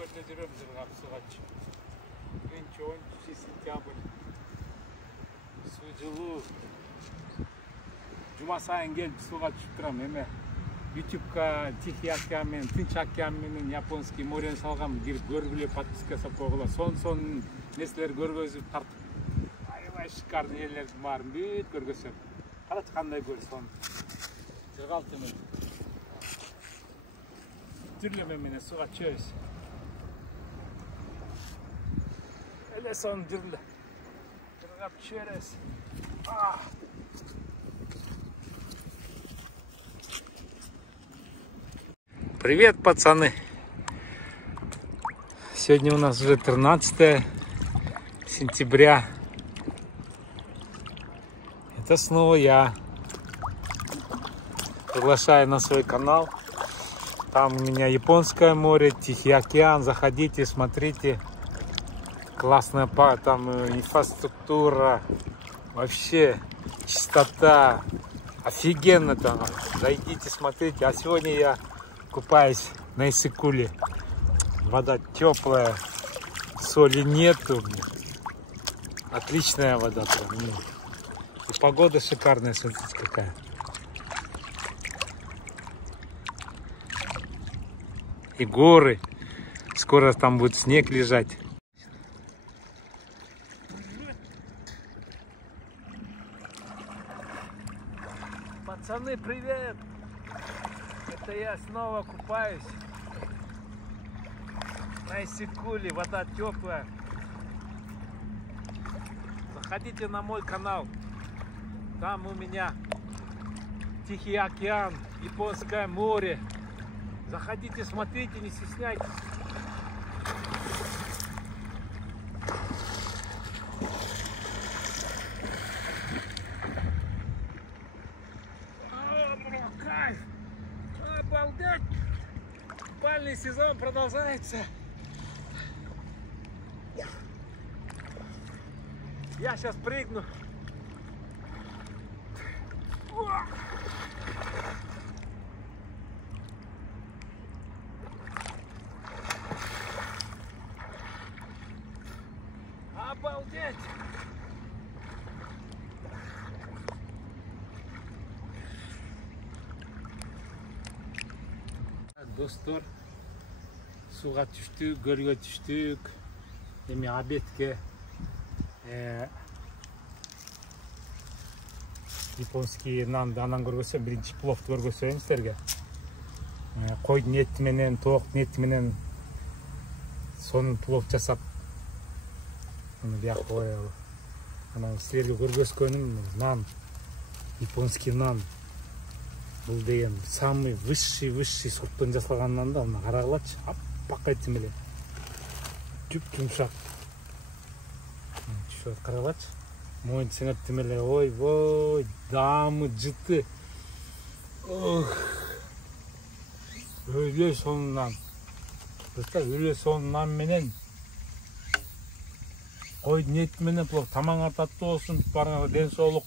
көлде жүрөм жыргап суга чыгып. 10 сентябрь. Суу жылуу. Жума сайын келип сууга түшүп турам. Эме YouTube'га Тихий океан менен Тынч океан менен японский морени салгам. Кирип көргүлө, подписка жасап койгула. Сон нерселер көргөзүп тартып. Аябай шикарный нерлердин баарын бүт көргөзөм. Карачы кандай көл сон. Жыргалтым. Түрлөмө менен сууга чөбүз. Эле сон жыргап чөбүз. Привет, пацаны! Сегодня у нас уже 13 сентября. Это снова я. Приглашаю на свой канал. Там у меня Японское море, Тихий океан. Заходите, смотрите. Классная там инфраструктура. Вообще чистота. Офигенно там. Зайдите, смотрите. А сегодня я купаюсь на Исыкуле. Вода теплая, соли нету. Отличная вода прям. И погода шикарная, смотрите какая. И горы. Скоро там будет снег лежать. Пацаны, привет! Это я снова купаюсь на Исыкуле, вода теплая. Заходите на мой канал, там у меня Тихий океан, Японское море. Заходите, смотрите, не стесняйтесь. Кайф! Обалдеть! Купальный сезон продолжается. Я сейчас прыгну. Обалдеть! Достор, суга түштүк, көлгө түштүк. Эми обедке японский нанды анан көргөзсөм, биринчи пловду көргөзөйм силерге. Койдун эти менен, тооктун эти менен сонун плов жасап, муну бияка коелу. Анан силерге көргөзгөнүм нан, японский нан. Бұл деген самый высший сорттан жасалған нан да, мына карагылачы, аппак эти менен. Жуп-жумшак. Şu карагылачы. Мойын сеңет эле, ой, дамы, жыты. Өлө сонун нан. Өлө сонун нан менен койдун эти менен плов, тамаңар таттуу болсун, барыңар ден соолук.